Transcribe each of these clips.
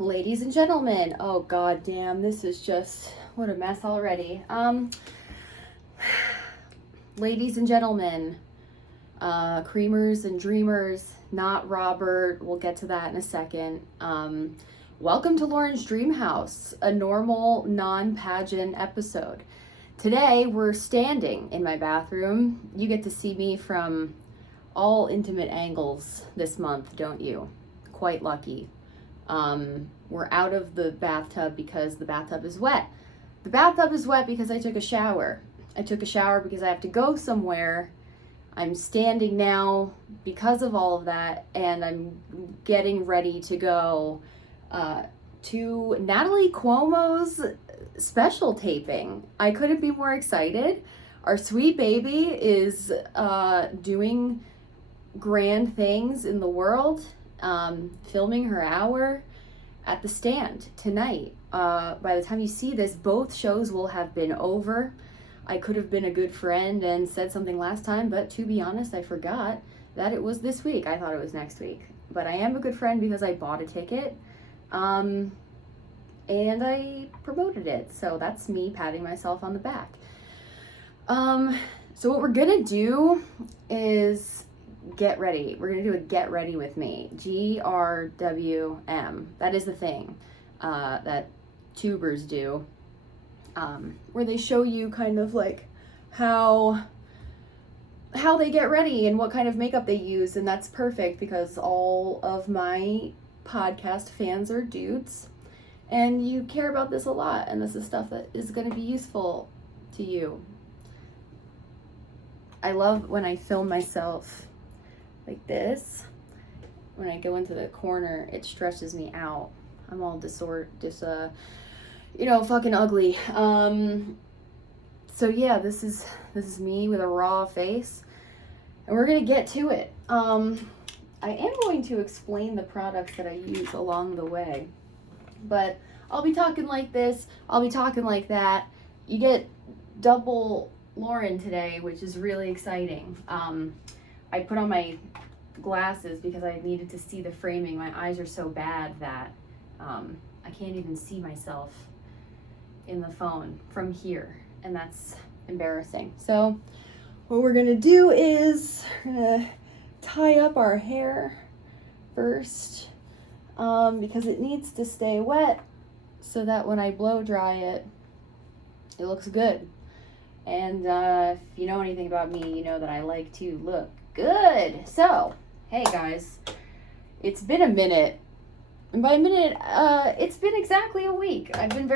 Ladies and gentlemen, oh god damn, this is just, what a mess already. Ladies and gentlemen, creamers and dreamers, not Robert, we'll get to that in a second. Welcome to Lauren's Dreamhouse, a normal, non-pageant episode. Today, we're standing in my bathroom. You get to see me from all intimate angles this month, don't you? Quite lucky. We're out of the bathtub because the bathtub is wet. The bathtub is wet because I took a shower. I took a shower because I have to go somewhere. I'm standing now because of all of that, and I'm getting ready to go to Natalie Cuomo's special taping. I couldn't be more excited. Our sweet baby is doing grand things in the world, filming her hour at the Stand tonight. By the time you see this, both shows will have been over. I could have been a good friend and said something last time, but to be honest, I forgot that it was this week. I thought it was next week. But I am a good friend because I bought a ticket, and I promoted it. So that's me patting myself on the back. So what we're gonna do is get ready. We're gonna do a get ready with me. GRWM. That is the thing that tubers do, where they show you kind of like how they get ready and what kind of makeup they use, and that's perfect because all of my podcast fans are dudes, and you care about this a lot, and this is stuff that is going to be useful to you. I love when I film myself like this. When I go into the corner, it stretches me out. I'm all fucking ugly. So yeah, this is me with a raw face, and we're gonna get to it. I am going to explain the products that I use along the way, but I'll be talking like this, I'll be talking like that. You get double Lauren today, which is really exciting. I put on my glasses because I needed to see the framing. My eyes are so bad that I can't even see myself in the phone from here, and that's embarrassing. So what we're gonna do is we're gonna tie up our hair first, because it needs to stay wet so that when I blow dry it, it looks good. And if you know anything about me, you know that I like to look good. So, hey guys, it's been a minute. And by a minute, it's been exactly a week. I've been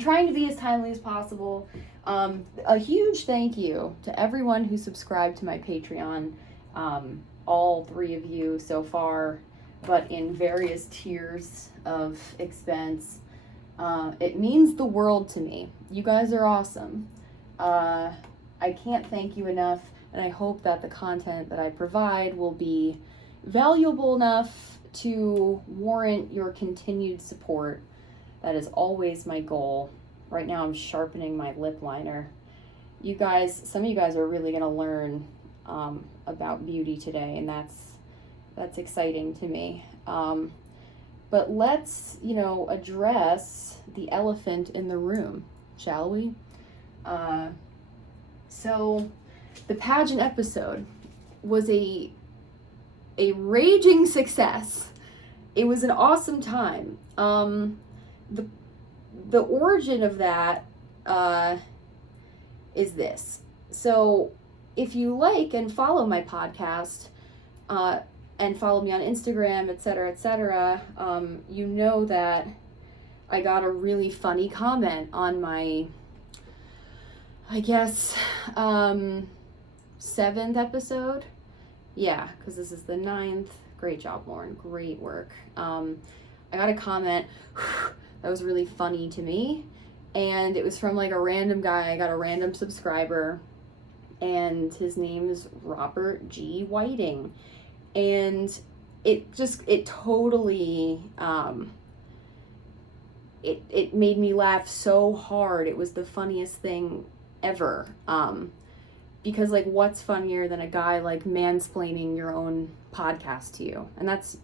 trying to be as timely as possible. A huge thank you to everyone who subscribed to my Patreon. All 3 of you so far, but in various tiers of expense. It means the world to me. You guys are awesome. I can't thank you enough, and I hope that the content that I provide will be valuable enough to warrant your continued support. That is always my goal. Right now I'm sharpening my lip liner. You guys, some of you guys are really going to learn about beauty today, and that's exciting to me. But let's, address the elephant in the room, shall we? So the pageant episode was a raging success. It was an awesome time. The origin of that is this. So if you like and follow my podcast, and follow me on Instagram, etc., you know that I got a really funny comment on my, I guess, 7th episode. Yeah, because this is the 9th. Great job, Lauren. Great work. I got a comment that was really funny to me, and it was from like a random guy. I got a random subscriber, and his name is Robert G. Whiting, and it totally it made me laugh so hard. It was the funniest thing ever, because like, what's funnier than a guy like mansplaining your own podcast to you? And that's,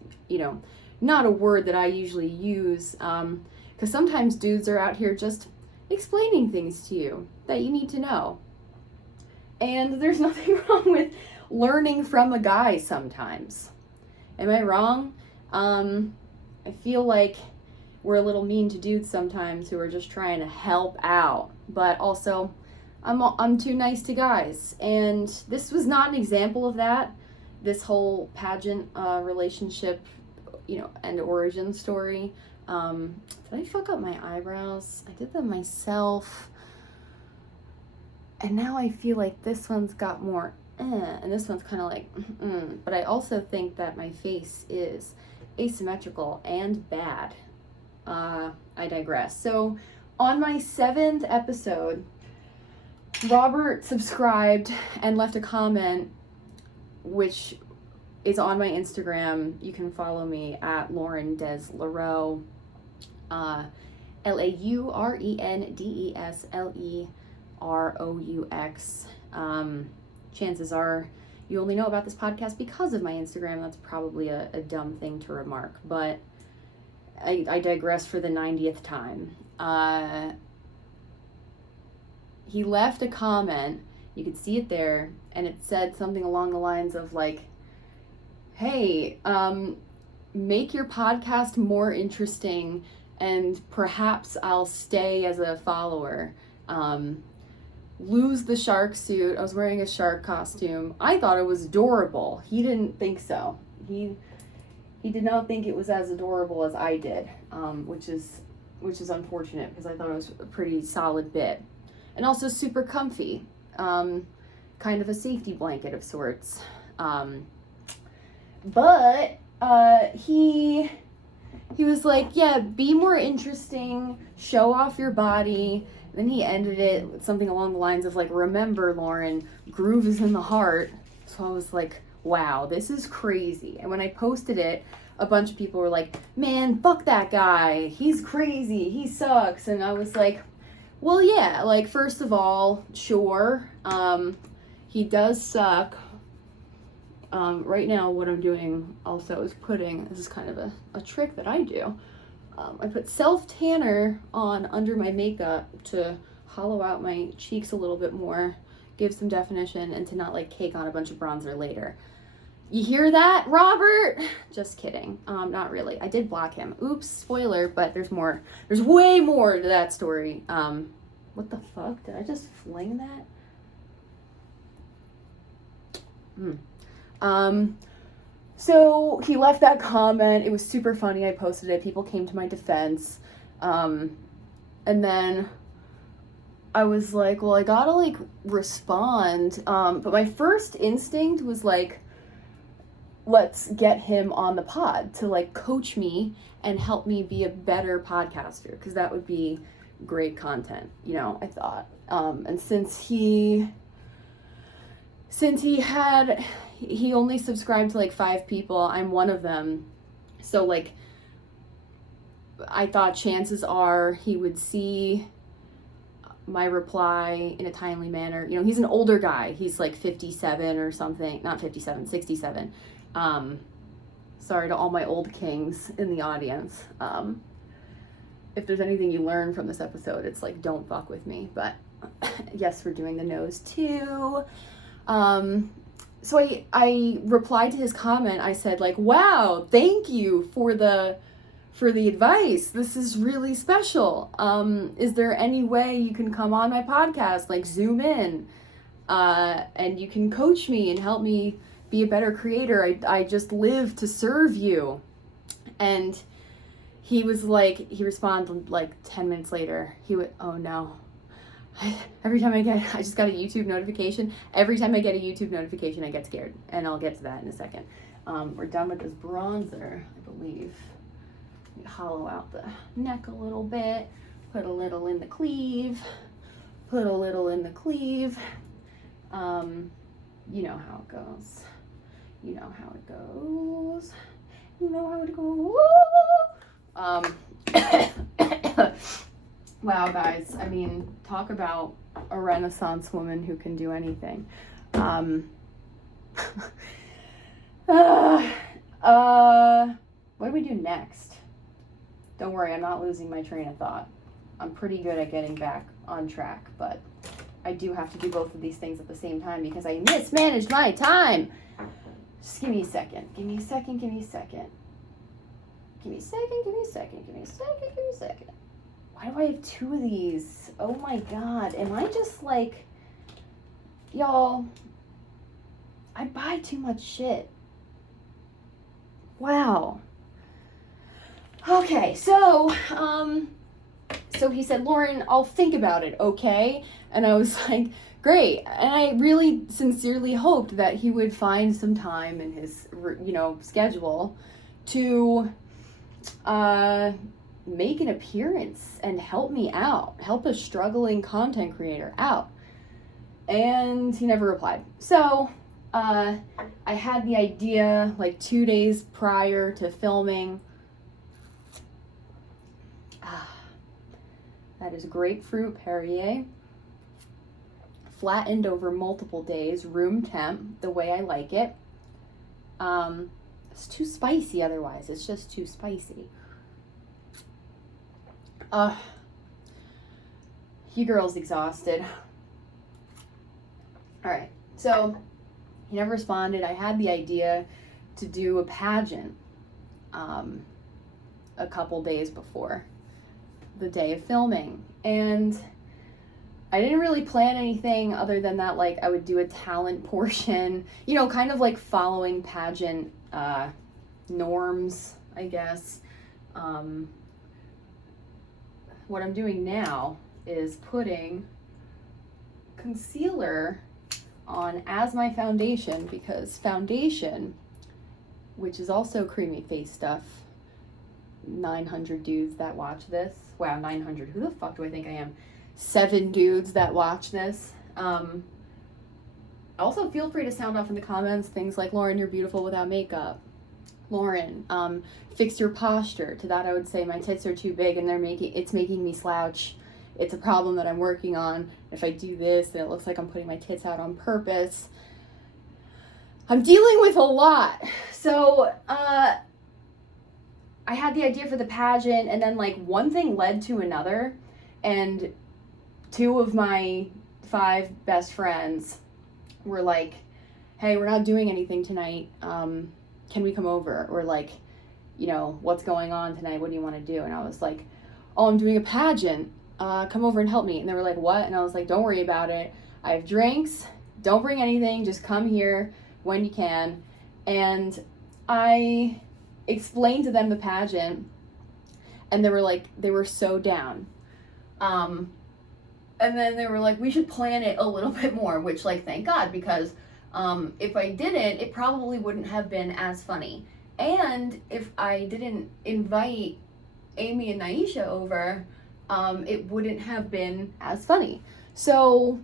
not a word that I usually use, because sometimes dudes are out here just explaining things to you that you need to know. And there's nothing wrong with learning from a guy sometimes. Am I wrong? I feel like we're a little mean to dudes sometimes who are just trying to help out, but also I'm too nice to guys. And this was not an example of that. This whole pageant relationship, and origin story. Did I fuck up my eyebrows? I did them myself. And now I feel like this one's got more and this one's kind of like But I also think that my face is asymmetrical and bad. I digress. So on my 7th episode, Robert subscribed and left a comment, which is on my Instagram. You can follow me at Lauren Des Leroux, LaurenDesLeroux. Chances are you only know about this podcast because of my Instagram. That's probably a dumb thing to remark, but I digress for the 90th time. He left a comment, you could see it there, and it said something along the lines of like, hey, make your podcast more interesting and perhaps I'll stay as a follower. Lose the shark suit. I was wearing a shark costume. I thought it was adorable. He didn't think so. He did not think it was as adorable as I did, which is unfortunate because I thought it was a pretty solid bit. And also super comfy. Kind of a safety blanket of sorts. But he was like, yeah, be more interesting, show off your body. Then he ended it with something along the lines of like, remember, Lauren, groove is in the heart. So I was like, wow, this is crazy. And when I posted it, a bunch of people were like, man, fuck that guy. He's crazy. He sucks. And I was like, well, yeah, like, first of all, sure. He does suck. Right now, what I'm doing also is this is kind of a trick that I do. I put self-tanner on under my makeup to hollow out my cheeks a little bit more, give some definition, and to not like cake on a bunch of bronzer later. You hear that, Robert? Just kidding. Not really. I did block him. Oops, spoiler, but there's more. There's way more to that story. What the fuck? Did I just fling that? So he left that comment. It was super funny. I posted it. People came to my defense. And then I was like, well, I gotta like respond. But my first instinct was like, let's get him on the pod to like coach me and help me be a better podcaster, because that would be great content, I thought. And since he only subscribed to like 5 people, I'm one of them. So like, I thought chances are he would see my reply in a timely manner. He's an older guy. He's like 57 or something. Not 57, 67. Sorry to all my old kings in the audience. If there's anything you learn from this episode, it's like, don't fuck with me. But yes, we're doing the nose too. So I replied to his comment. I said like, wow, thank you for the advice. This is really special. Is there any way you can come on my podcast, like zoom in, and you can coach me and help me be a better creator? I just live to serve you. And he was like, he responded like 10 minutes later. He would, oh no. I just got a YouTube notification. Every time I get a YouTube notification, I get scared. And I'll get to that in a second. We're done with this bronzer, I believe. Let me hollow out the neck a little bit. Put a little in the cleave. You know how it goes. Wow, guys. I mean, talk about a Renaissance woman who can do anything. what do we do next? Don't worry, I'm not losing my train of thought. I'm pretty good at getting back on track, but I do have to do both of these things at the same time because I mismanaged my time. Just give me a second. Give me a second. Give me a second. Give me a second. Give me a second. Give me a second. Give me a second. Why do I have two of these? Oh my God. Am I just like, y'all, I buy too much shit. Wow. Okay, so he said, Lauren, I'll think about it, okay? And I was like, great. And I really sincerely hoped that he would find some time in his, schedule to make an appearance and help me out, help a struggling content creator out. And he never replied. So I had the idea like 2 days prior to filming. That is grapefruit Perrier, flattened over multiple days, room temp, the way I like it. It's too spicy otherwise. It's just too spicy. You girl's exhausted. All right, so he never responded. I had the idea to do a pageant a couple days before the day of filming, and I didn't really plan anything other than that, like I would do a talent portion, kind of like following pageant norms, I guess. What I'm doing now is putting concealer on as my foundation, because foundation, which is also creamy face stuff, 900 dudes that watch this. Wow, 900. Who the fuck do I think I am? 7 dudes that watch this. Also, feel free to sound off in the comments things like, Lauren, you're beautiful without makeup. Lauren, fix your posture. To that I would say, my tits are too big and it's making me slouch. It's a problem that I'm working on. If I do this, then it looks like I'm putting my tits out on purpose. I'm dealing with a lot. So, I had the idea for the pageant, and then like one thing led to another, and 2 of my 5 best friends were like, hey, we're not doing anything tonight. Can we come over? Or like, what's going on tonight? What do you want to do? And I was like, oh, I'm doing a pageant. Come over and help me. And they were like, what? And I was like, don't worry about it. I have drinks. Don't bring anything. Just come here when you can. And I explained to them the pageant, and they were so down. And then they were like, we should plan it a little bit more, which, like, thank God, because if I didn't, it probably wouldn't have been as funny. And if I didn't invite Amy and Naisha over, it wouldn't have been as funny. So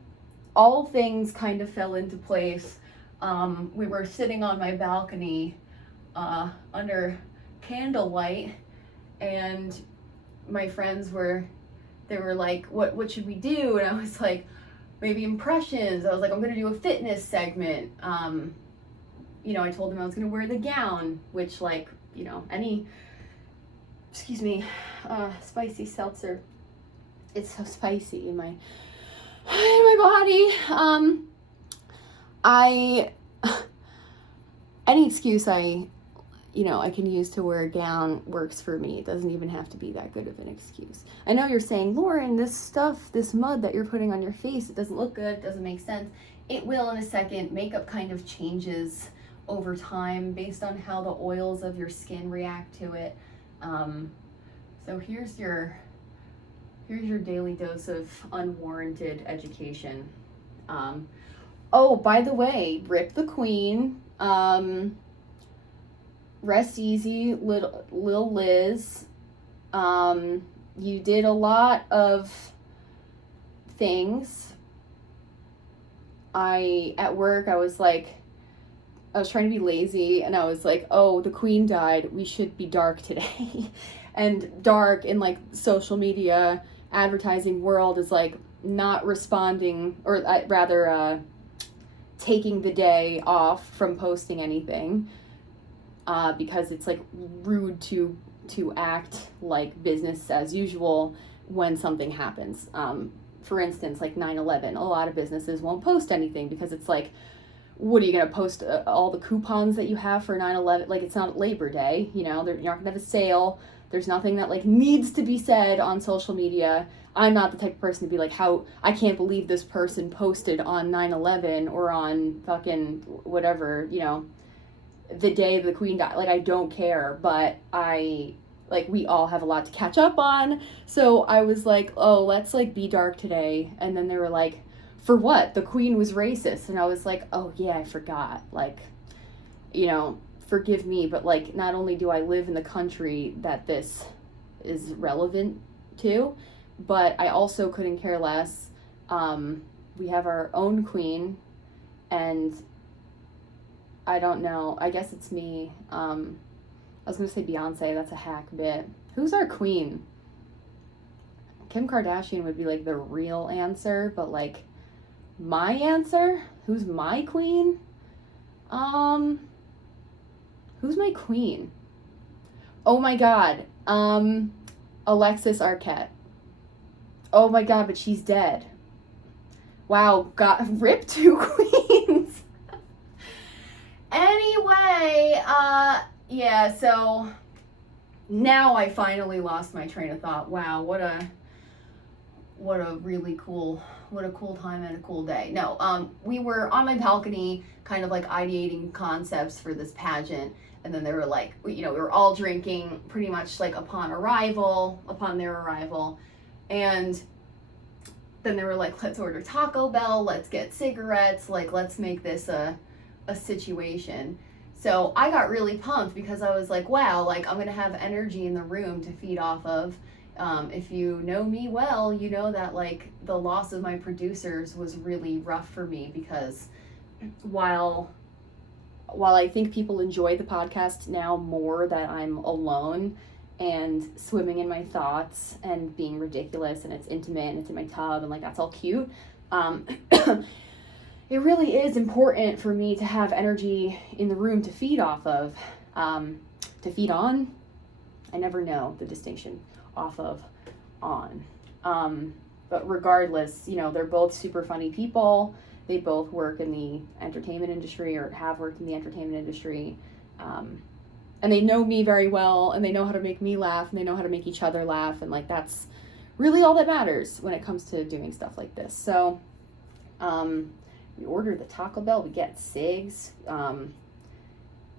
all things kind of fell into place. We were sitting on my balcony under candlelight, and my friends were like, what should we do? And I was like, maybe impressions. I was like, I'm gonna do a fitness segment. I told them I was gonna wear the gown, which, like, spicy seltzer. It's so spicy in my body. Any excuse I can use to wear a gown works for me. It doesn't even have to be that good of an excuse. I know you're saying, Lauren, this mud that you're putting on your face, it doesn't look good, it doesn't make sense. It will in a second. Makeup kind of changes over time based on how the oils of your skin react to it. So here's your daily dose of unwarranted education. Oh, by the way, Rip the Queen. Rest easy, Lil Liz. You did a lot of things. At work, I was trying to be lazy, and I was like, oh, the Queen died, we should be dark today. And dark in, like, social media, advertising world is, like, not responding, or rather, taking the day off from posting anything. because it's like rude to act like business as usual when something happens. For instance, like 9/11, a lot of businesses won't post anything because it's like, what are you going to post all the coupons that you have for 9/11? Like, it's not Labor Day, you know, you're not going to have a sale. There's nothing that like needs to be said on social media. I'm not the type of person to be like, how, I can't believe this person posted on 9/11 or on fucking whatever, you know, the day the Queen died. Like, I don't care, but we all have a lot to catch up on. So I was like, oh, let's like be dark today. And then they were like, for what? The Queen was racist. And I was like, oh yeah, I forgot. Like, you know, forgive me, but like, not only do I live in the country that this is relevant to, but I also couldn't care less. We have our own queen, and I don't know, I guess it's me. I was going to say Beyonce, that's a hack bit. Who's our queen? Kim Kardashian would be like the real answer, but like my answer? Who's my queen? Who's my queen? Oh my god. Alexis Arquette. Oh my god, but she's dead. Wow, rip 2 queens. Anyway, yeah, so now I finally lost my train of thought. Wow, what a really cool, what a cool time and a cool day. No, we were on my balcony kind of like ideating concepts for this pageant, and then they were like, you know, we were all drinking pretty much like upon their arrival, and then they were like, let's order Taco Bell, let's get cigarettes, like let's make this a situation. So I got really pumped because I was like, wow, like I'm gonna have energy in the room to feed off of. If you know me well, you know that like the loss of my producers was really rough for me, because while I think people enjoy the podcast now more that I'm alone and swimming in my thoughts and being ridiculous, and it's intimate and it's in my tub and like that's all cute, it really is important for me to have energy in the room to feed off of, to feed on. I never know the distinction. Off of, on. But regardless, you know, they're both super funny people. They both work in the entertainment industry, or have worked in the entertainment industry. And they know me very well, and they know how to make me laugh, and they know how to make each other laugh, and like that's really all that matters when it comes to doing stuff like this. So we order the Taco Bell, we get cigs,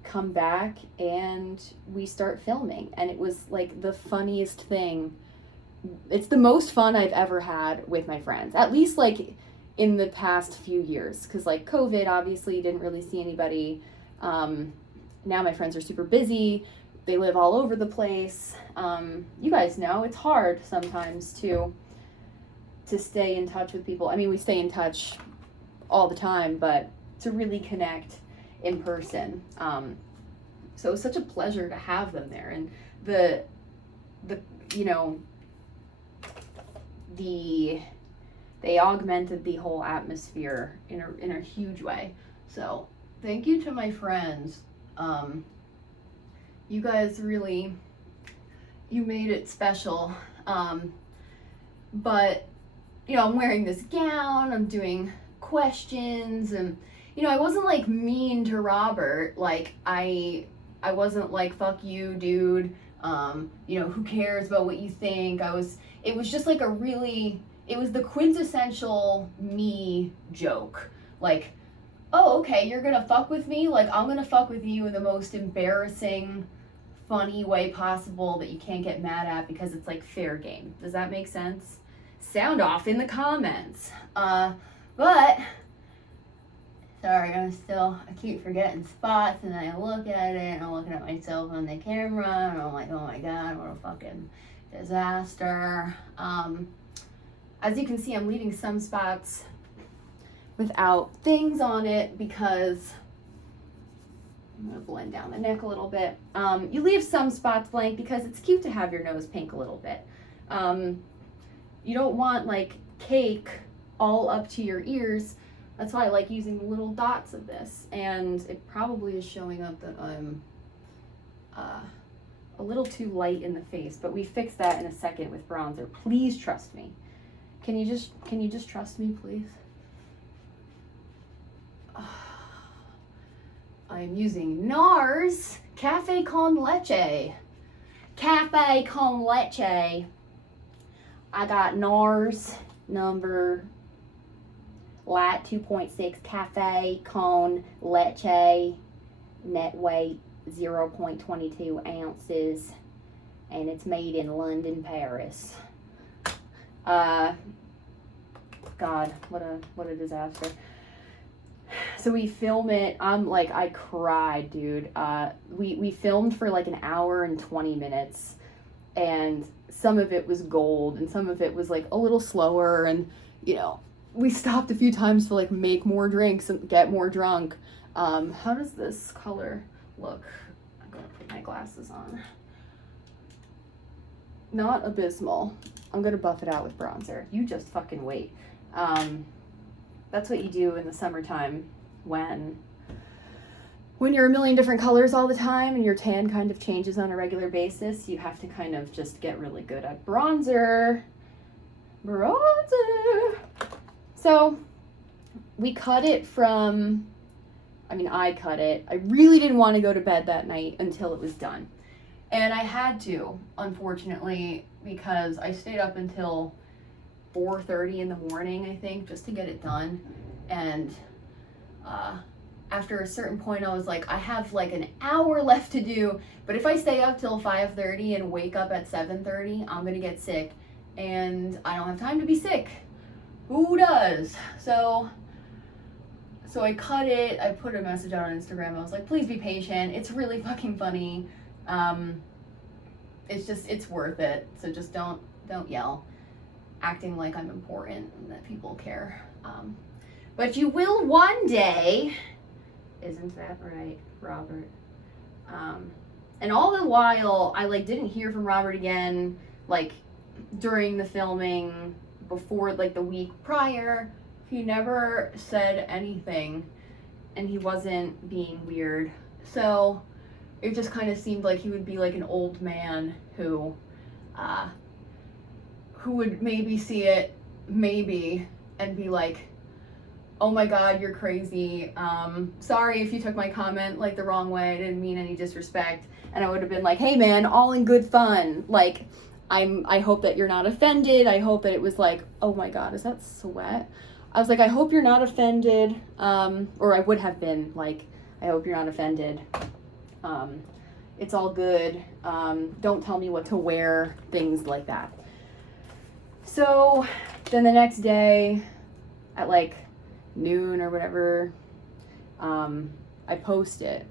come back, and we start filming, and it was like the funniest thing. It's the most fun I've ever had with my friends, at least like in the past few years, because like COVID obviously didn't really see anybody. Now my friends are super busy, they live all over the place. You guys know it's hard sometimes to stay in touch with people. I mean, we stay in touch all the time, but to really connect in person. So it was such a pleasure to have them there, and the you know, they augmented the whole atmosphere in a huge way. So thank you to my friends. You guys really, you made it special. But you know, I'm wearing this gown, I'm doing questions, and you know, I wasn't like mean to Robert. Like I wasn't like, fuck you, dude. You know, who cares about what you think? It was just like it was the quintessential me joke. Like, oh, okay, you're gonna fuck with me? Like, I'm gonna fuck with you in the most embarrassing, funny way possible that you can't get mad at, because it's like fair game. Does that make sense? Sound off in the comments. But sorry, I keep forgetting spots, and then I look at it, and I'm looking at myself on the camera, and I'm like, oh my god, what a fucking disaster. As you can see, I'm leaving some spots without things on it, because I'm gonna blend down the neck a little bit. You leave some spots blank because it's cute to have your nose pink a little bit. You don't want like cake all up to your ears. That's why I like using the little dots of this, and it probably is showing up that I'm a little too light in the face, but we fixed that in a second with bronzer. Please trust me. Can you just trust me, please? I'm using NARS Cafe con Leche. Cafe con Leche. I got NARS number light 2.6 Cafe con Leche, net weight 0.22 ounces, and it's made in London, Paris. God, what a disaster. So we film it, I cried, dude. We filmed for like an hour and 20 minutes, and some of it was gold and some of it was like a little slower, and you know, we stopped a few times to like make more drinks and get more drunk. How does this color look? I'm gonna put my glasses on. Not abysmal. I'm gonna buff it out with bronzer. You just fucking wait. That's what you do in the summertime when you're a million different colors all the time and your tan kind of changes on a regular basis. You have to kind of just get really good at bronzer. So we cut it from, I cut it. I really didn't want to go to bed that night until it was done. And I had to, unfortunately, because I stayed up until 4:30 in the morning, I think, just to get it done. And after a certain point, I was like, I have like an hour left to do, but if I stay up till 5:30 and wake up at 7:30, I'm gonna get sick, and I don't have time to be sick. Who does? So I cut it. I put a message out on Instagram. I was like, please be patient. It's really fucking funny. It's worth it. So just don't yell, acting like I'm important and that people care. But you will one day. Isn't that right, Robert? And all the while, I didn't hear from Robert again, during the filming, before the week prior. He never said anything, and he wasn't being weird. So it just kind of seemed like he would be like an old man who would maybe see it, and be like, oh my God, you're crazy. Sorry if you took my comment the wrong way. I didn't mean any disrespect. And I would have been like, hey man, all in good fun. I hope that you're not offended. I hope that it was oh my God, is that sweat? I was like, I hope you're not offended. Or I would have been I hope you're not offended. It's all good. Don't tell me what to wear, things like that. So then the next day at noon or whatever, I post it,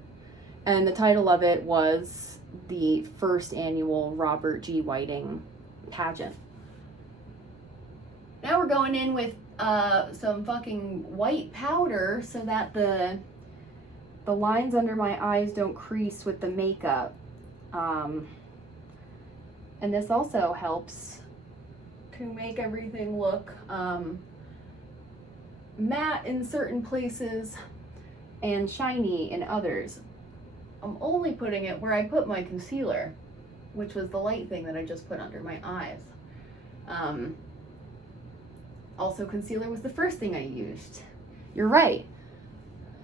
and the title of it was the first annual Robert G. Whiting pageant. Now we're going in with some fucking white powder so that the lines under my eyes don't crease with the makeup, and this also helps to make everything look matte in certain places and shiny in others. I'm only putting it where I put my concealer, which was the light thing that I just put under my eyes. Also, concealer was the first thing I used. You're right.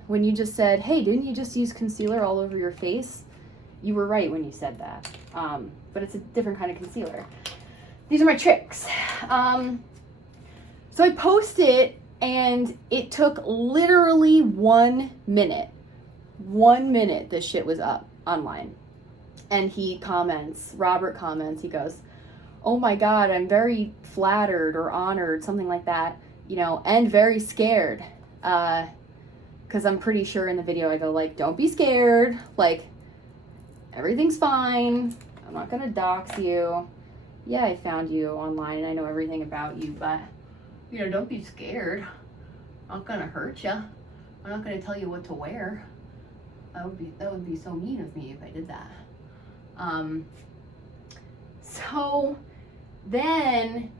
When you just said, hey, didn't you just use concealer all over your face? You were right when you said that. But it's a different kind of concealer. These are my tricks. So I posted, and it took literally 1 minute. 1 minute this shit was up online. And Robert comments, he goes, oh my God, I'm very flattered or honored, something like that, and very scared. Because I'm pretty sure in the video I go don't be scared, everything's fine, I'm not gonna dox you. Yeah, I found you online and I know everything about you, but don't be scared. I'm not gonna hurt you. I'm not gonna tell you what to wear. That would be so mean of me if I did that. So then,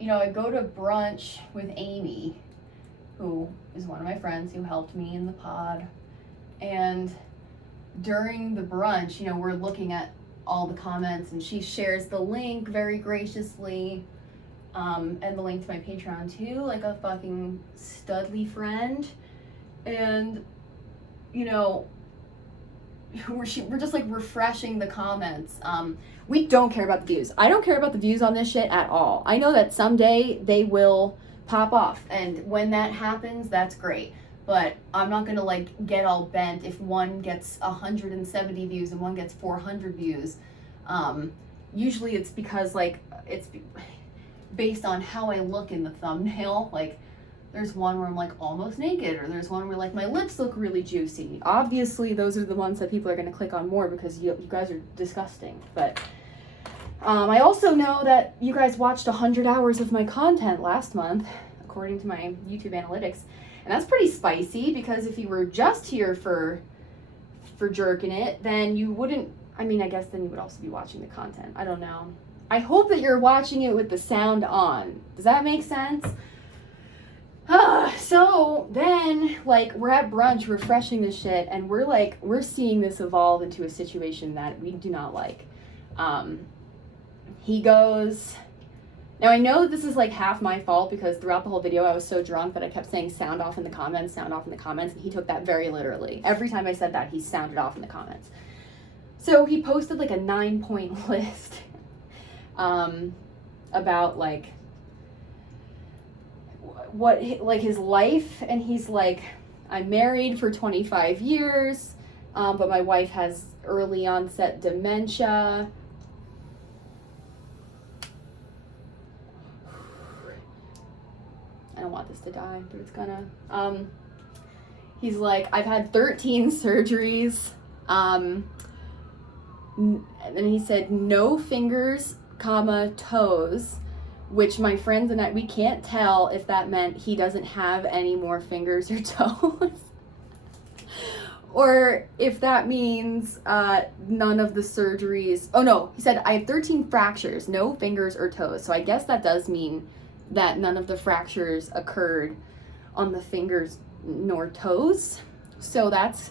I go to brunch with Amy, who is one of my friends who helped me in the pod, and during the brunch, you know, we're looking at all the comments, and she shares the link very graciously, and the link to my Patreon too, like a fucking studly friend. And, you know, we're just like refreshing the comments. We don't care about the views. I don't care about the views on this shit at all. I know that someday they will pop off, and when that happens, that's great. But I'm not gonna like get all bent if one gets 170 views and one gets 400 views. Usually it's because like it's based on how I look in the thumbnail. Like there's one where I'm like almost naked, or there's one where like my lips look really juicy. Obviously those are the ones that people are gonna click on more because you guys are disgusting. But I also know that you guys watched 100 hours of my content last month, according to my YouTube analytics. And that's pretty spicy, because if you were just here for jerking it, then you wouldn't, I mean, I guess then you would also be watching the content. I don't know. I hope that you're watching it with the sound on. Does that make sense? So then, like, we're at brunch refreshing this shit, and we're seeing this evolve into a situation that we do not like. He goes... Now, I know that this is like half my fault, because throughout the whole video I was so drunk that I kept saying sound off in the comments, sound off in the comments, and he took that very literally. Every time I said that, he sounded off in the comments. So he posted like a 9-point list about like what like his life, and he's like, I'm married for 25 years, but my wife has early onset dementia. I don't want this to die, but it's gonna. He's like, I've had 13 surgeries. And then he said, no fingers, comma, toes, which my friends and I, we can't tell if that meant he doesn't have any more fingers or toes. Or if that means none of the surgeries. Oh no, he said, I have 13 fractures, no fingers or toes. So I guess that does mean that none of the fractures occurred on the fingers nor toes. So that's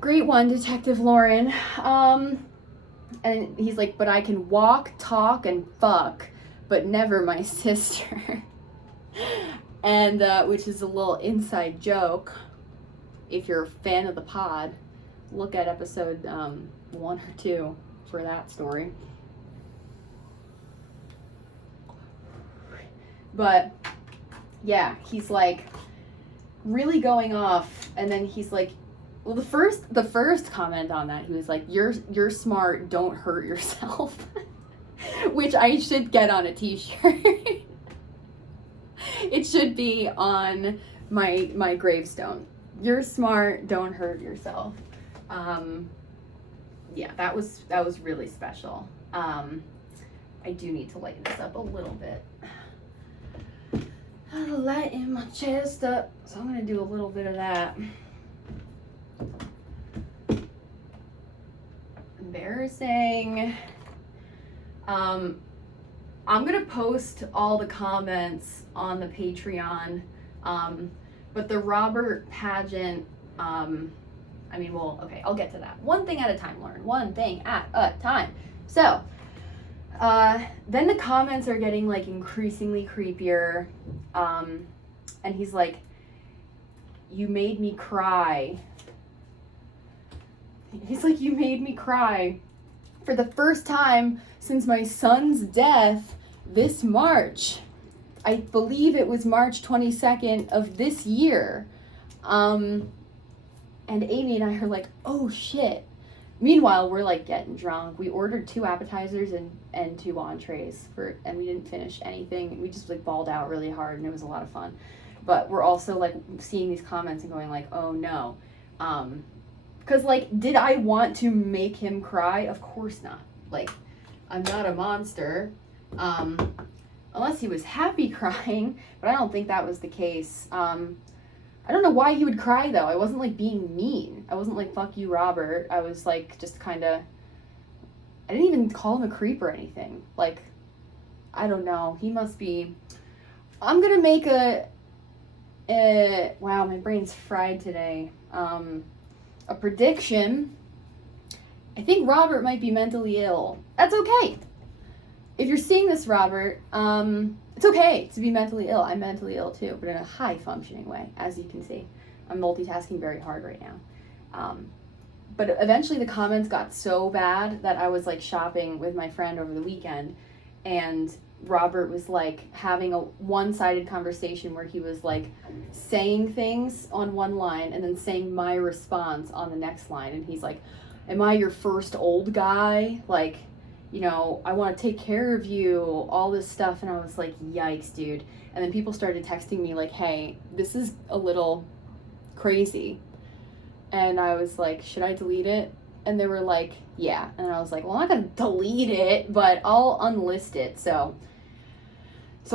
great one, Detective Lauren. And he's like, but I can walk, talk, and fuck, but never my sister. And which is a little inside joke. If you're a fan of the pod, look at episode 1 or 2 for that story. But yeah, he's like really going off, and then he's like, well, the first comment on that, he was like, you're smart, don't hurt yourself. Which I should get on a t-shirt. It should be on my gravestone. You're smart, don't hurt yourself. Yeah, that was really special. I do need to lighten this up a little bit. Lighten my chest up, so I'm gonna do a little bit of that. Embarrassing. I'm gonna post all the comments on the Patreon, but the Robert Pageant, I mean, well, okay, I'll get to that. One thing at a time, Lauren. One thing at a time. So, then the comments are getting like increasingly creepier, and he's like, you made me cry. He's like, you made me cry for the first time since my son's death this March. I believe it was March 22nd of this year. And Amy and I are like, oh shit. Meanwhile, we're like getting drunk. We ordered 2 appetizers and 2 entrees and we didn't finish anything. We just like balled out really hard, and it was a lot of fun. But we're also like seeing these comments and going like, oh no. Because like, did I want to make him cry? Of course not. Like, I'm not a monster. Unless he was happy crying, but I don't think that was the case. I don't know why he would cry though. I wasn't like being mean. I wasn't like, fuck you, Robert. I was like, just kind of, I didn't even call him a creep or anything. Like, I don't know. He must be, I'm gonna make wow, my brain's fried today. a prediction. I think Robert might be mentally ill. That's okay. If you're seeing this, Robert, it's okay to be mentally ill. I'm mentally ill too, but in a high functioning way, as you can see. I'm multitasking very hard right now. But eventually the comments got so bad that I was like shopping with my friend over the weekend, and Robert was like having a one-sided conversation where he was like saying things on one line and then saying my response on the next line. And he's like, am I your first old guy? Like, you know, I want to take care of you, all this stuff. And I was like, yikes, dude. And then people started texting me like, hey, this is a little crazy. And I was like, should I delete it? And they were like, yeah. And I was like, well, I'm not going to delete it, but I'll unlist it. So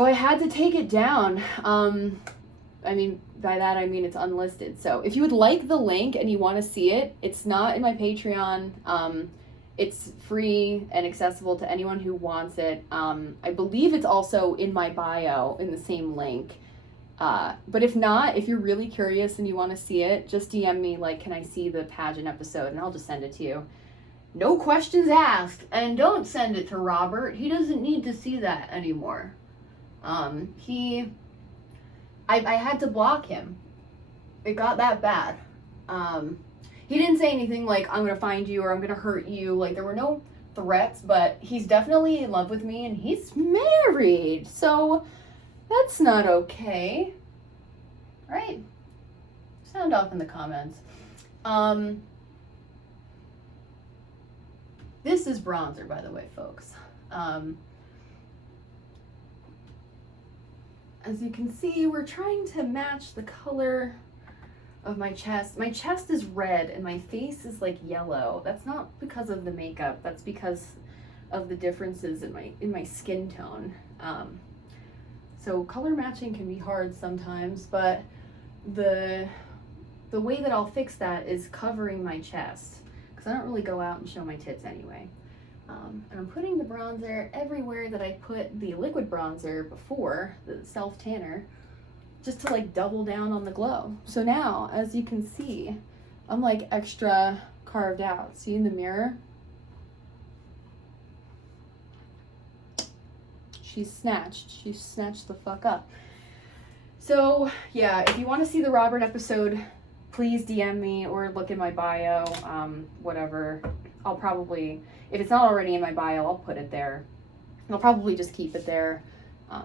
I had to take it down. I mean, by that I mean it's unlisted. So if you would like the link and you want to see it, it's not in my Patreon. It's free and accessible to anyone who wants it. I believe it's also in my bio in the same link. But if not, if you're really curious and you want to see it, just DM me like, can I see the Pageant episode? And I'll just send it to you. No questions asked. And don't send it to Robert. He doesn't need to see that anymore. I had to block him. It got that bad. He didn't say anything like, I'm going to find you or I'm going to hurt you. Like, there were no threats, but he's definitely in love with me and he's married. So that's not okay. Right? Sound off in the comments. This is bronzer, by the way, folks. As you can see, we're trying to match the color of my chest. My chest is red and my face is like yellow. That's not because of the makeup. That's because of the differences in my skin tone. So color matching can be hard sometimes, but the way that I'll fix that is covering my chest, because I don't really go out and show my tits anyway. And I'm putting the bronzer everywhere that I put the liquid bronzer before, the self tanner, just to like double down on the glow. So now, as you can see, I'm like extra carved out. See in the mirror? She's snatched the fuck up. So yeah, if you want to see the Robert episode, please DM me or look in my bio, whatever. I'll probably, if it's not already in my bio, I'll put it there. I'll probably just keep it there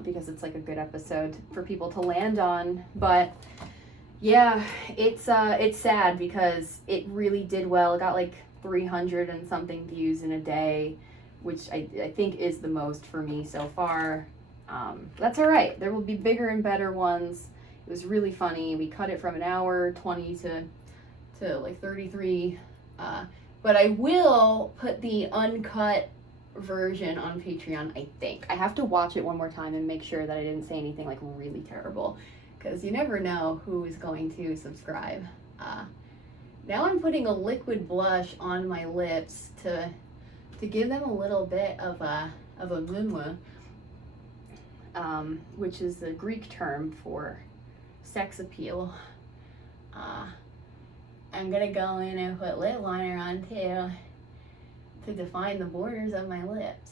because it's like a good episode for people to land on. But yeah, it's sad because it really did well. It got like 300 and something views in a day, which I think is the most for me so far. That's all right. There will be bigger and better ones. It was really funny. We cut it from an hour 20 to like 33. But I will put the uncut version on Patreon, I think. I have to watch it one more time and make sure that I didn't say anything like really terrible, because you never know who is going to subscribe. Now I'm putting a liquid blush on my lips to give them a little bit of a mumwa, which is the Greek term for sex appeal. I'm gonna go in and put lip liner on too to define the borders of my lips.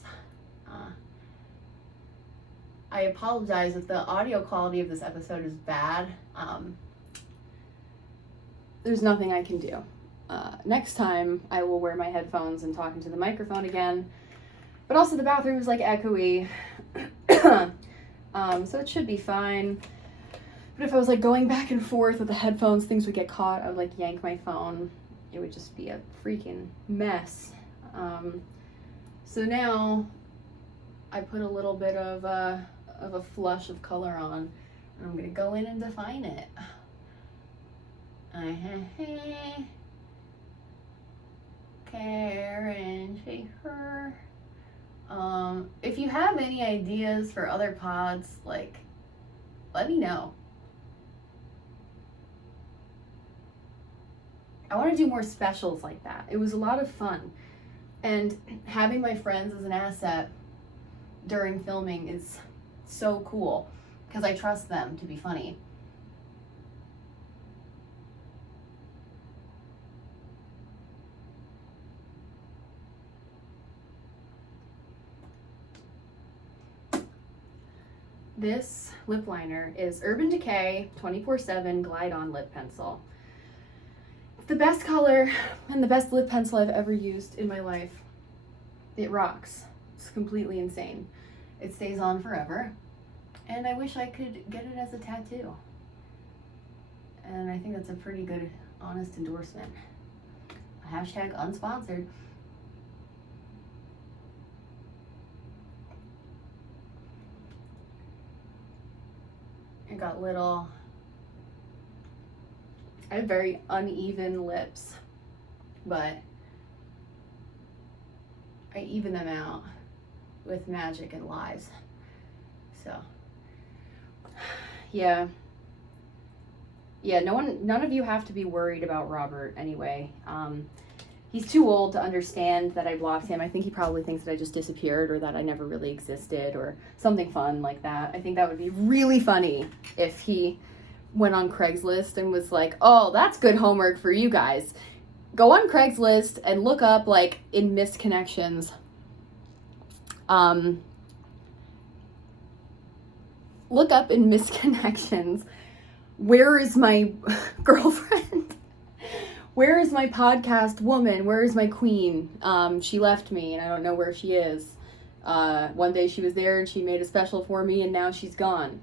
I apologize if the audio quality of this episode is bad. There's nothing I can do. Next time I will wear my headphones and talk into the microphone again. But also the bathroom is like echoey. So it should be fine. But if I was like going back and forth with the headphones, things would get caught. I would like yank my phone. It would just be a freaking mess. So now I put a little bit of a flush of color on, and I'm gonna go in and define it. Karen Schaefer. If you have any ideas for other pods, like, let me know. I want to do more specials like that. It was a lot of fun. And having my friends as an asset during filming is so cool because I trust them to be funny. This lip liner is Urban Decay 24/7 Glide On Lip Pencil. It's the best color and the best lip pencil I've ever used in my life. It rocks. It's completely insane. It stays on forever. And I wish I could get it as a tattoo. And I think that's a pretty good, honest endorsement. Hashtag unsponsored. I got little, I have very uneven lips, but I even them out with magic and lies. So, yeah, none of you have to be worried about Robert anyway. He's too old to understand that I blocked him. I think he probably thinks that I just disappeared or that I never really existed or something fun like that. I think that would be really funny if he went on Craigslist and was like, oh, that's good homework for you guys. Go on Craigslist and look up, like, in missed connections. Look up in missed connections, where is my girlfriend? Where is my podcast woman? Where is my queen? She left me and I don't know where she is. One day she was there and she made a special for me and now she's gone.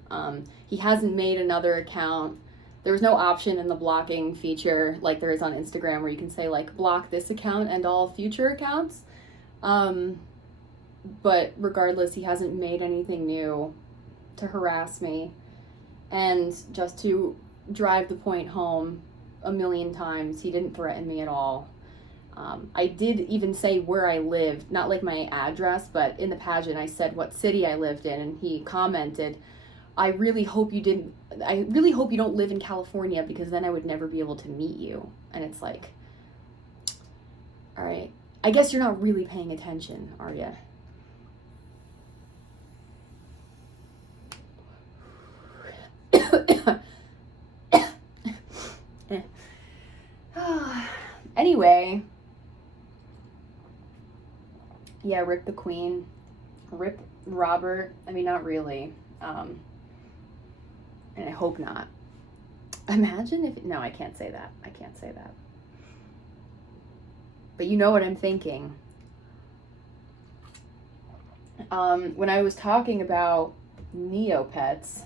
He hasn't made another account. There was no option in the blocking feature like there is on Instagram where you can say like block this account and all future accounts. But regardless, he hasn't made anything new to harass me. And just to drive the point home, a million times, he didn't threaten me at all. I did even say where I lived, not like my address, but in the pageant I said what city I lived in, and he commented, I really hope you don't live in California because then I would never be able to meet you. And it's like, all right, I guess you're not really paying attention, are you? Anyway, yeah, rip the queen, rip Robert. I mean, not really, and I hope not. Imagine if, no, I can't say that. I can't say that. But you know what I'm thinking. When I was talking about Neopets,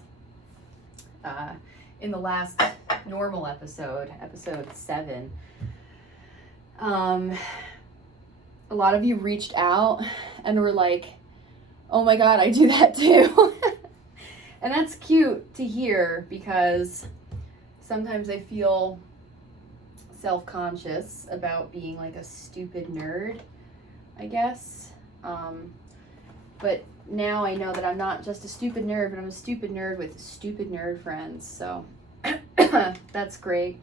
in the last normal episode 7, a lot of you reached out and were like, oh my god, I do that too. And that's cute to hear because sometimes I feel self-conscious about being like a stupid nerd, I guess. But now I know that I'm not just a stupid nerd, but I'm a stupid nerd with stupid nerd friends, so that's great.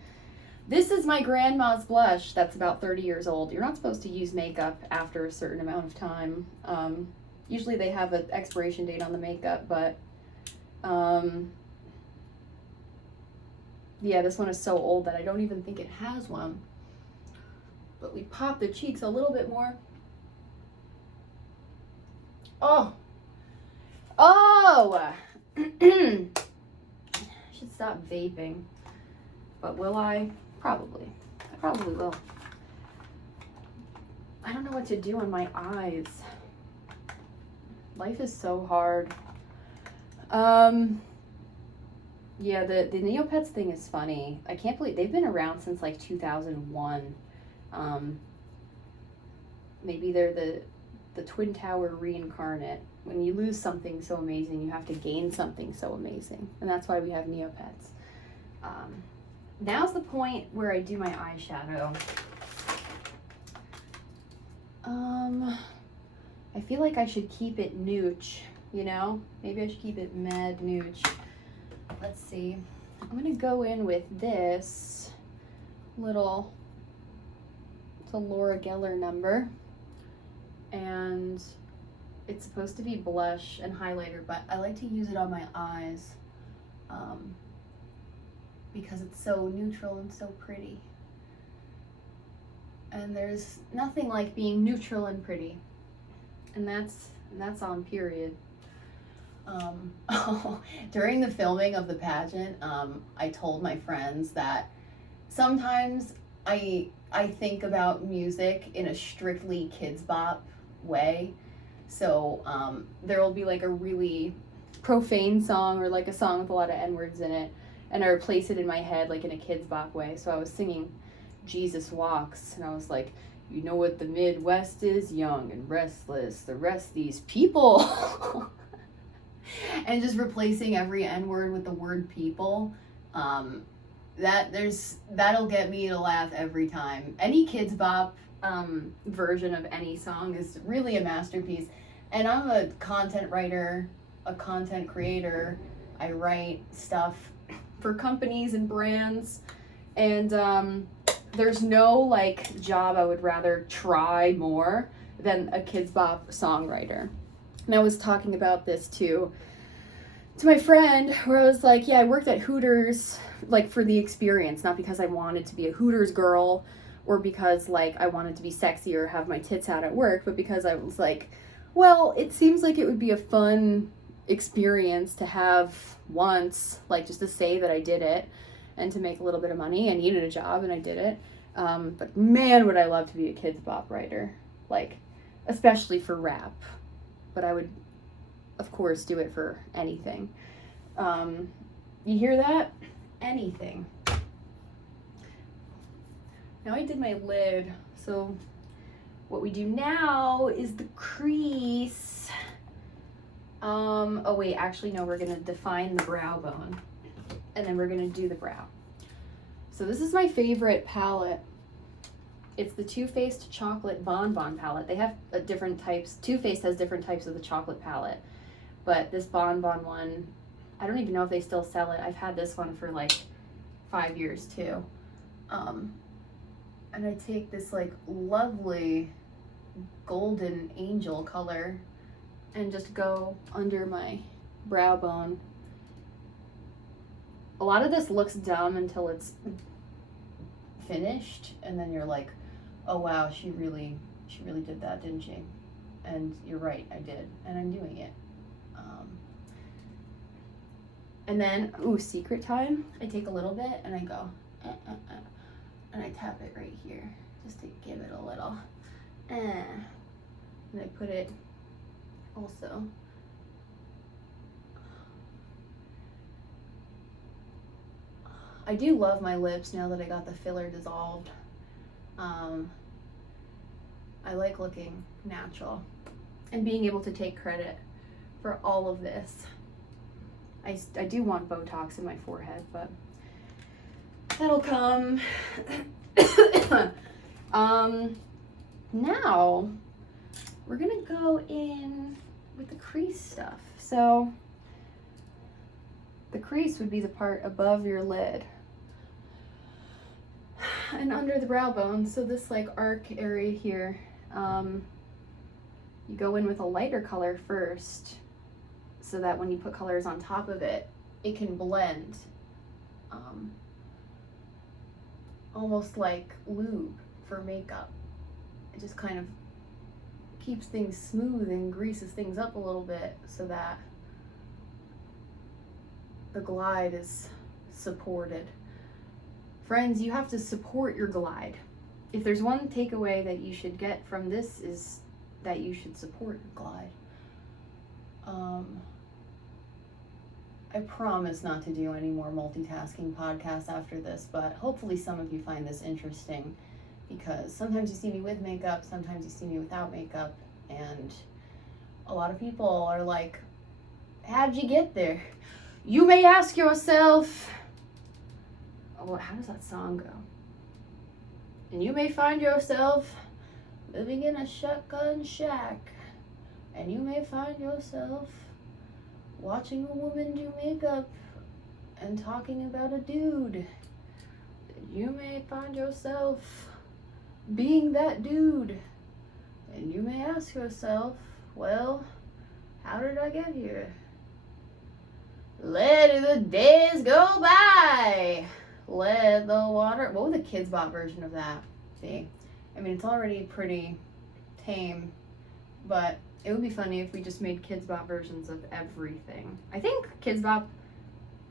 This is my grandma's blush that's about 30 years old. You're not supposed to use makeup after a certain amount of time. Usually they have an expiration date on the makeup, but yeah, this one is so old that I don't even think it has one. But we pop the cheeks a little bit more. Oh! Should stop vaping. But will I? Probably. I probably will. I don't know what to do on my eyes. Life is so hard. Yeah, the Neopets thing is funny. I can't believe they've been around since like 2001. Maybe they're the Twin Tower reincarnate. When you lose something so amazing, you have to gain something so amazing. And that's why we have Neopets. Now's the point where I do my eyeshadow. I feel like I should keep it nooch, you know? Maybe I should keep it mad nooch. Let's see. I'm gonna go in with this little, it's a Laura Geller number. And it's supposed to be blush and highlighter, but I like to use it on my eyes because it's so neutral and so pretty. And there's nothing like being neutral and pretty. And that's on period. During the filming of the pageant, I told my friends that sometimes I think about music in a strictly kids bop way. So there will be like a really profane song or like a song with a lot of N-words in it, and I replace it in my head like in a kids bop way. So I was singing Jesus Walks, and I was like, you know what the Midwest is? Young and restless, the rest these people. And just replacing every N-word with the word people. That'll get me to laugh every time. Any kids bop version of any song is really a masterpiece. And I'm a content writer, a content creator. I write stuff for companies and brands, and there's no like job I would rather try more than a kids bop songwriter. And I was talking about this to my friend, where I was like, yeah, I worked at Hooters like for the experience, not because I wanted to be a Hooters girl or because like I wanted to be sexy or have my tits out at work, but because I was like, well, it seems like it would be a fun experience to have once, like just to say that I did it and to make a little bit of money. I needed a job and I did it. But man, would I love to be a kids bop writer, like especially for rap. But I would, of course, do it for anything. You hear that? Anything. Now I did my lid, so what we do now is the crease. Oh wait, actually no, we're gonna define the brow bone, and then we're gonna do the brow. So this is my favorite palette. It's the Too Faced Chocolate Bon Bon palette. They have different types. Too Faced has different types of the chocolate palette, but this Bon Bon one, I don't even know if they still sell it. I've had this one for like 5 years too. And I take this like lovely golden angel color and just go under my brow bone. A lot of this looks dumb until it's finished, and then you're like, oh wow, she really did that, didn't she? And you're right, I did, and I'm doing it. And then, ooh, secret time. I take a little bit and I go, and I tap it right here just to give it a little, and I put it also. I do love my lips now that I got the filler dissolved. I like looking natural and being able to take credit for all of this. I do want Botox in my forehead, but that'll come. Now we're gonna go in with the crease stuff. So the crease would be the part above your lid and under the brow bone. So this like arc area here, you go in with a lighter color first, so that when you put colors on top of it, it can blend, almost like lube for makeup. It just kind of keeps things smooth and greases things up a little bit so that the glide is supported. Friends, you have to support your glide. If there's one takeaway that you should get from this, is that you should support your glide. I promise not to do any more multitasking podcasts after this, but hopefully some of you find this interesting, because sometimes you see me with makeup, sometimes you see me without makeup, and a lot of people are like, how'd you get there? You may ask yourself, oh, how does that song go? And you may find yourself living in a shotgun shack, and you may find yourself watching a woman do makeup and talking about a dude. You may find yourself being that dude, and you may ask yourself, well, how did I get here? Let the days go by. Let the water. What was the Kids Bop version of that? See, I mean, it's already pretty tame, but It would be funny if we just made Kids Bop versions of everything. I think Kids Bop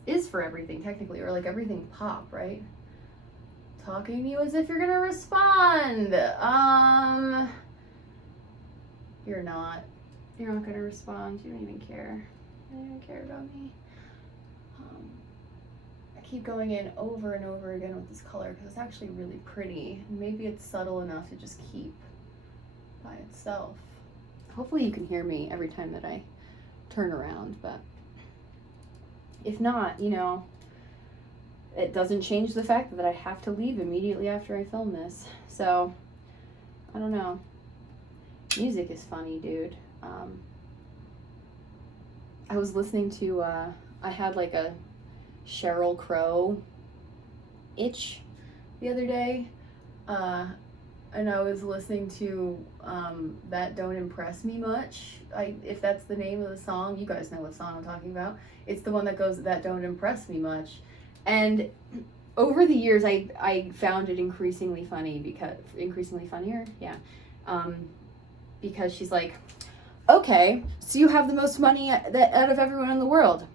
is for everything, technically, or like everything pop, right? Talking to you as if you're gonna respond. You're not. You're not gonna respond. You don't even care. You don't even care about me. I keep going in over and over again with this color because it's actually really pretty. And maybe it's subtle enough to just keep by itself. Hopefully you can hear me every time that I turn around, but if not, you know, it doesn't change the fact that I have to leave immediately after I film this. So, I don't know. Music is funny, dude. I was listening to, I had like a Sheryl Crow itch the other day, and I was listening to That Don't Impress Me Much. If that's the name of the song, you guys know what song I'm talking about. It's the one that goes, That Don't Impress Me Much. And over the years, I found it increasingly funny increasingly funnier, yeah. Because she's like, okay, so you have the most money out of everyone in the world.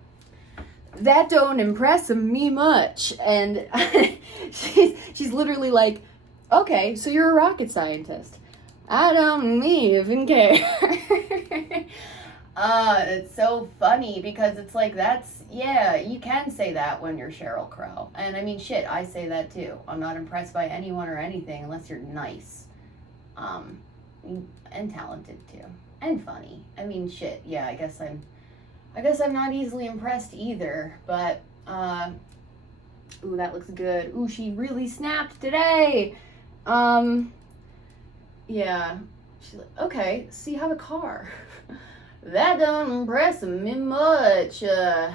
That don't impress me much. And she's literally like, okay, so you're a rocket scientist. I don't even care. It's so funny because it's like, yeah, you can say that when you're Sheryl Crow. And I mean, shit, I say that too. I'm not impressed by anyone or anything unless you're nice. And talented too. And funny. I mean, shit, yeah, I guess I'm not easily impressed either, but, ooh, that looks good. Ooh, she really snapped today. Yeah. She's like, okay, so you have a car. That don't impress me much. And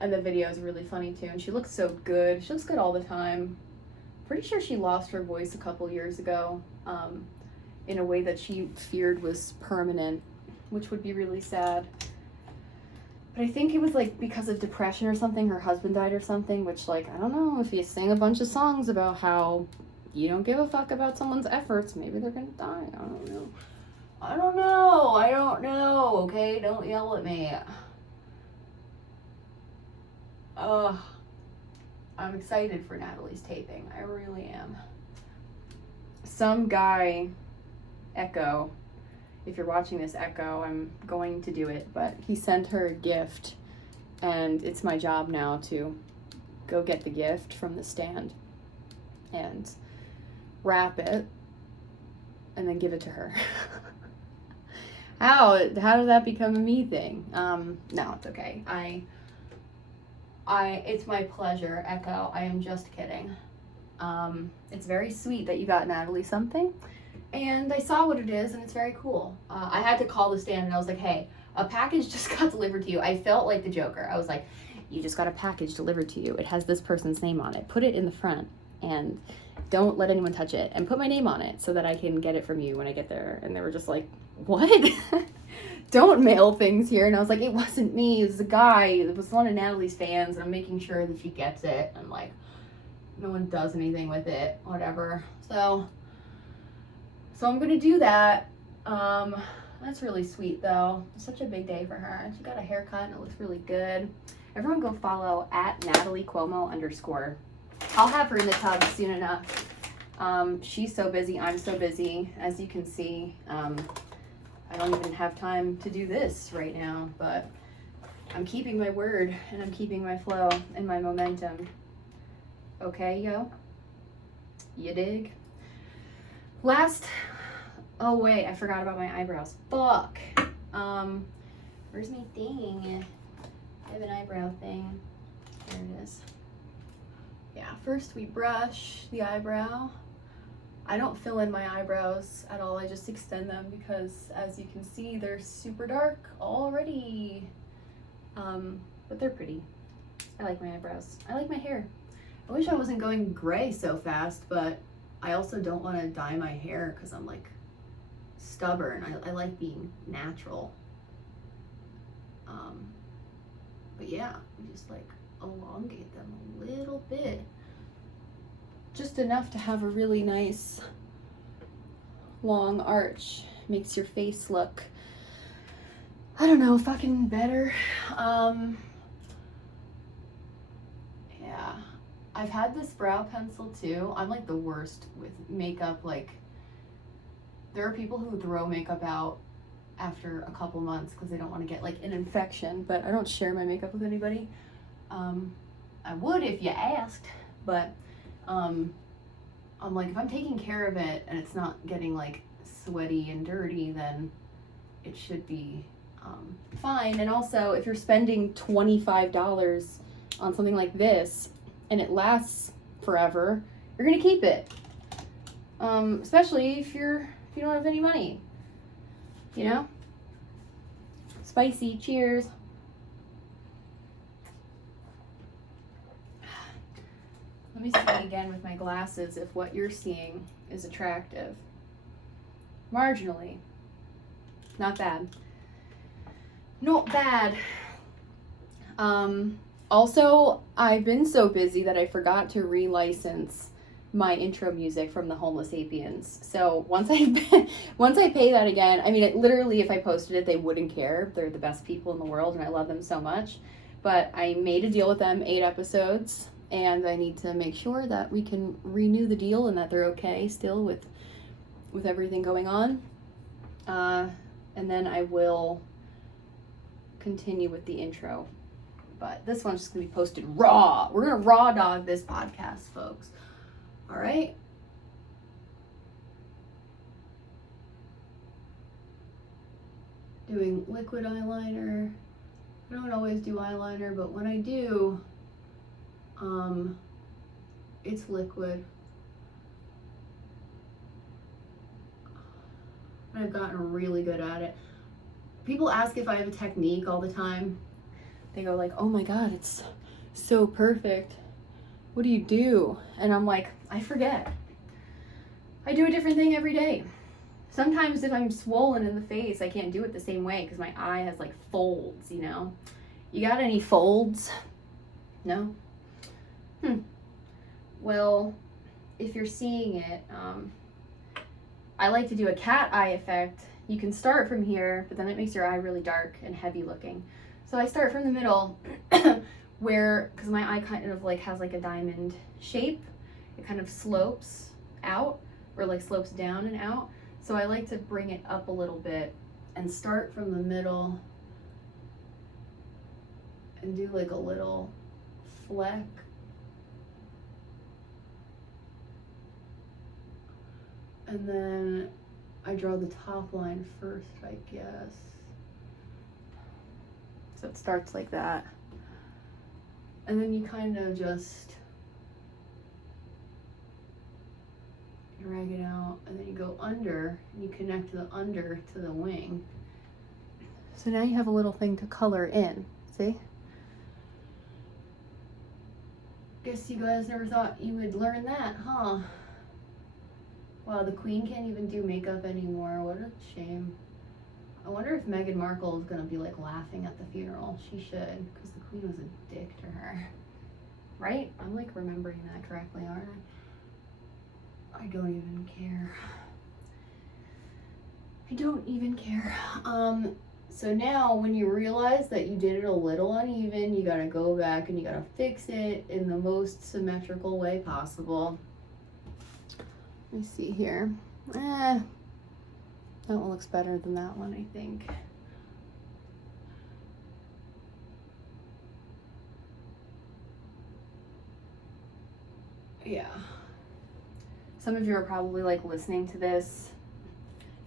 the video is really funny too, and she looks so good. She looks good all the time. Pretty sure she lost her voice a couple years ago, in a way that she feared was permanent, which would be really sad. But I think it was like because of depression or something. Her husband died or something, which, like, I don't know, if you sing a bunch of songs about how you don't give a fuck about someone's efforts, maybe they're gonna die. I don't know. I don't know, okay? Don't yell at me. I'm excited for Natalie's taping. I really am. Some guy, Echo, if you're watching this, Echo, I'm going to do it, but he sent her a gift, and it's my job now to go get the gift from the stand and wrap it and then give it to her. How did that become a me thing? No, it's okay. It's my pleasure, Echo. I am just kidding. It's very sweet that you got Natalie something. And I saw what it is, and it's very cool. I had to call the stand, and I was like, hey, a package just got delivered to you. I felt like the Joker. I was like, you just got a package delivered to you. It has this person's name on it. Put it in the front, and don't let anyone touch it. And put my name on it so that I can get it from you when I get there. And they were just like, what? Don't mail things here. And I was like, it wasn't me. It was a guy. It was one of Natalie's fans, and I'm making sure that she gets it. And, like, no one does anything with it. Whatever. So I'm gonna do that. That's really sweet though. It's such a big day for her. She got a haircut and it looks really good. Everyone go follow @NatalieCuomo_. I'll have her in the tub soon enough. She's so busy, I'm so busy. As you can see, I don't even have time to do this right now, but I'm keeping my word and I'm keeping my flow and my momentum. Okay, yo? You dig? Oh wait, I forgot about my eyebrows. Fuck. Where's my thing? I have an eyebrow thing. There it is. Yeah, first we brush the eyebrow. I don't fill in my eyebrows at all. I just extend them because, as you can see, they're super dark already. But they're pretty. I like my eyebrows. I like my hair. I wish I wasn't going gray so fast, but I also don't want to dye my hair because I'm like stubborn. I like being natural. But yeah, we just like elongate them a little bit. Just enough to have a really nice long arch makes your face look, I don't know, fucking better. Yeah, I've had this brow pencil too. I'm like the worst with makeup. Like, there are people who throw makeup out after a couple months because they don't want to get like an infection, but I don't share my makeup with anybody. I would if you asked, but I'm like, if I'm taking care of it and it's not getting like sweaty and dirty, then it should be fine. And also, if you're spending $25 on something like this and it lasts forever, you're gonna keep it. Especially if you don't have any money, you know? Spicy, cheers. Let me see again with my glasses if what you're seeing is attractive. Marginally. Not bad. Not bad. Also, I've been so busy that I forgot to relicense my intro music from the Homeless Sapiens. So once I pay that again, I mean, literally, if I posted it, they wouldn't care. They're the best people in the world, and I love them so much. But I made a deal with them, 8 episodes, and I need to make sure that we can renew the deal and that they're okay still with everything going on. And then I will continue with the intro. But this one's just gonna be posted raw. We're gonna raw dog this podcast, folks. All right. Doing liquid eyeliner. I don't always do eyeliner, but when I do, it's liquid. I've gotten really good at it. People ask if I have a technique all the time. They go like, oh my God, it's so perfect. What do you do? And I'm like, I forget. I do a different thing every day. Sometimes if I'm swollen in the face, I can't do it the same way because my eye has like folds, you know? You got any folds? No? Well, if you're seeing it, I like to do a cat eye effect. You can start from here, but then it makes your eye really dark and heavy looking. So I start from the middle where, because my eye kind of like has like a diamond shape, it kind of slopes out or like slopes down and out. So I like to bring it up a little bit and start from the middle and do like a little fleck. And then I draw the top line first, I guess. So it starts like that. And then you kind of just drag it out, and then you go under, and you connect the under to the wing. So now you have a little thing to color in, see? Guess you guys never thought you would learn that, huh? Wow, the Queen can't even do makeup anymore. What a shame. I wonder if Meghan Markle is gonna be like laughing at the funeral. She should, because the Queen was a dick to her. Right? I'm like remembering that correctly, aren't I? I don't even care. I don't even care. So now when you realize that you did it a little uneven, you gotta go back and you gotta fix it in the most symmetrical way possible. Let me see here. That one looks better than that one, I think. Yeah. Some of you are probably like listening to this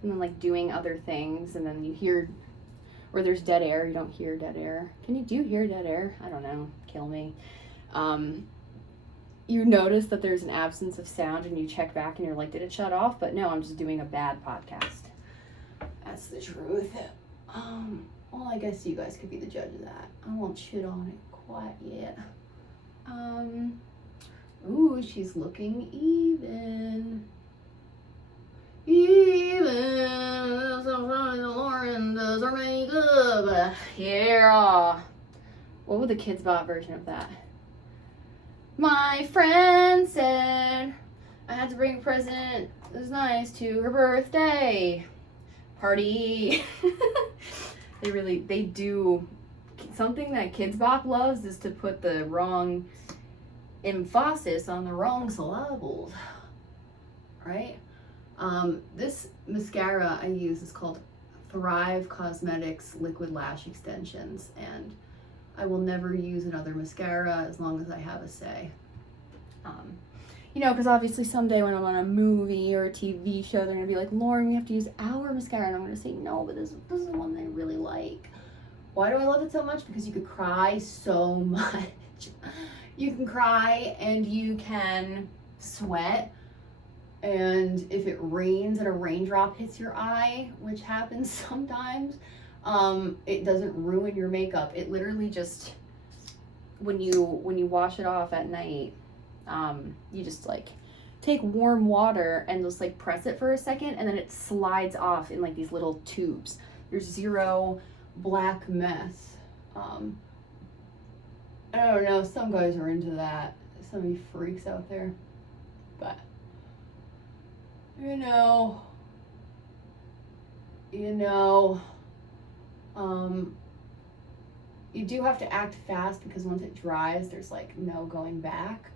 and then like doing other things, and then you hear, or there's dead air, you don't hear dead air. Do you hear dead air? I don't know, kill me. You notice that there's an absence of sound and you check back and you're like, did it shut off? But no, I'm just doing a bad podcast. That's the truth. Well, I guess you guys could be the judge of that. I won't shit on it quite yet. Ooh, she's looking even. Even. Lauren does her makeup. Yeah. What would the Kids Bop version of that? My friend said I had to bring a present that was nice to her birthday. Party. They do. Something that Kids Bop loves is to put the wrong emphasis on the wrong syllables, right? This mascara I use is called Thrive Cosmetics Liquid Lash Extensions, and I will never use another mascara as long as I have a say. You know, because obviously someday when I'm on a movie or a TV show, they're going to be like, Lauren, we have to use our mascara. And I'm going to say, no, but this is the one that I really like. Why do I love it so much? Because you could cry so much. You can cry and you can sweat. And if it rains and a raindrop hits your eye, which happens sometimes, it doesn't ruin your makeup. It literally just, when you wash it off at night, you just like take warm water and just like press it for a second, and then it slides off in like these little tubes. There's zero black mess. I don't know, some guys are into that. Some of you freaks out there. But you know, you do have to act fast because once it dries, there's like no going back.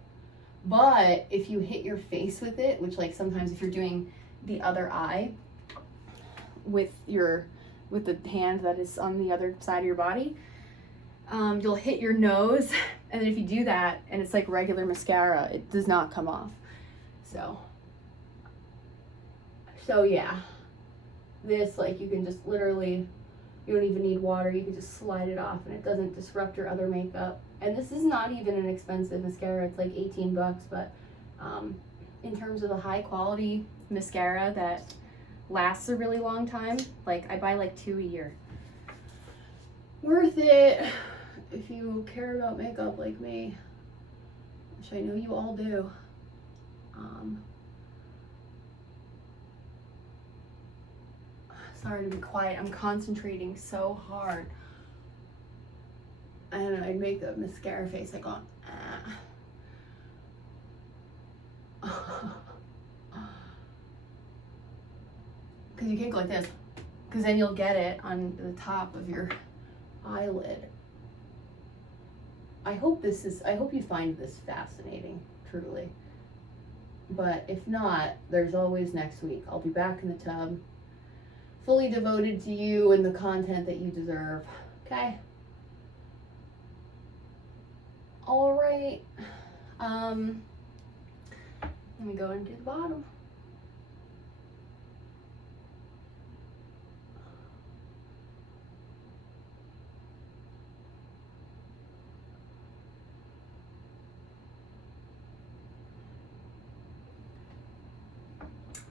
But if you hit your face with it, which like sometimes if you're doing the other eye with the hand that is on the other side of your body, you'll hit your nose, and then if you do that and it's like regular mascara, it does not come off. So yeah, this, like, you can just literally, you don't even need water, you can just slide it off and it doesn't disrupt your other makeup. And this is not even an expensive mascara, it's like 18 bucks, but in terms of a high quality mascara that lasts a really long time, like I buy like 2 a year. Worth it if you care about makeup like me, which I know you all do. Sorry to be quiet, I'm concentrating so hard. And I'd make the mascara face like on, because you can't go like this, because then you'll get it on the top of your eyelid. I hope you find this fascinating, truly. But if not, there's always next week. I'll be back in the tub, fully devoted to you and the content that you deserve, okay? All right, let me go and do the bottom.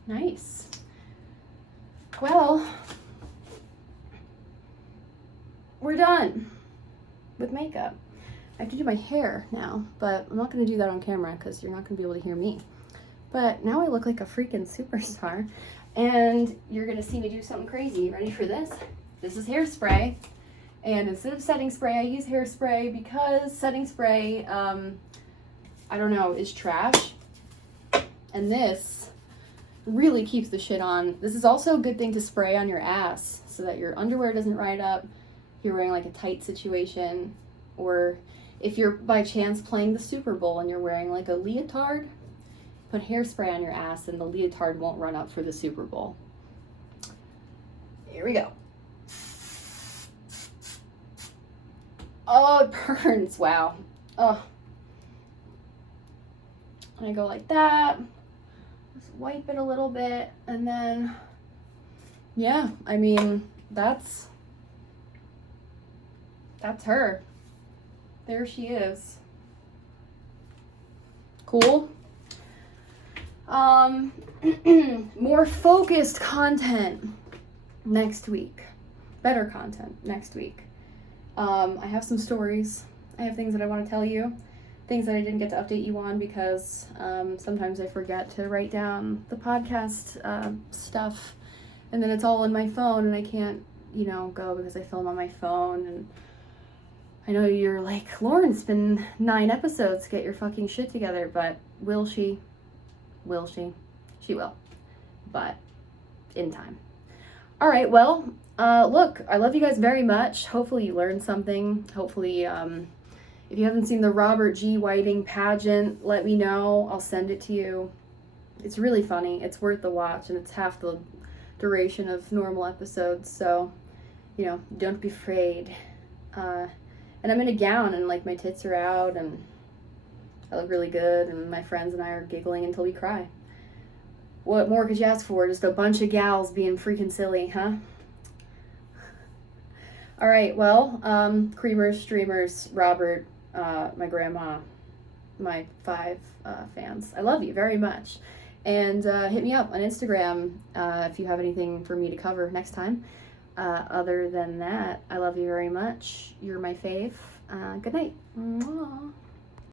Nice. Well, we're done with makeup. I have to do my hair now, but I'm not going to do that on camera because you're not going to be able to hear me. But now I look like a freaking superstar, and you're going to see me do something crazy. Ready for this? This is Hairspray, and instead of setting spray, I use Hairspray because setting spray, I don't know, is trash. And this really keeps the shit on. This is also a good thing to spray on your ass so that your underwear doesn't ride up. If you're wearing like a tight situation, or if you're by chance playing the Super Bowl and you're wearing like a leotard, put Hairspray on your ass and the leotard won't run up for the Super Bowl. Here we go. Oh, it burns. Wow. Oh. And I go like that. Just wipe it a little bit, and then, yeah, I mean, that's her. There she is. Cool. More focused content next week. Better content next week. I have some stories. I have things that I want to tell you. Things that I didn't get to update you on because sometimes I forget to write down the podcast stuff. And then it's all in my phone and I can't, go because I film on my phone. And I know you're like, Lauren, it's been 9 episodes. Get your fucking shit together. But will she? Will she? She will. But in time. All right, well, look, I love you guys very much. Hopefully you learned something. Hopefully, if you haven't seen the Robert G. Whiting pageant, let me know. I'll send it to you. It's really funny. It's worth the watch, and it's half the duration of normal episodes, so, you know, don't be afraid. And I'm in a gown, and, like, my tits are out, and I look really good, and my friends and I are giggling until we cry. What more could you ask for? Just a bunch of gals being freaking silly, huh? All right, well, creamers, streamers, Robert, my grandma, my 5 fans. I love you very much. And hit me up on Instagram if you have anything for me to cover next time. Other than that, I love you very much. You're my fave. Good night. Mwah.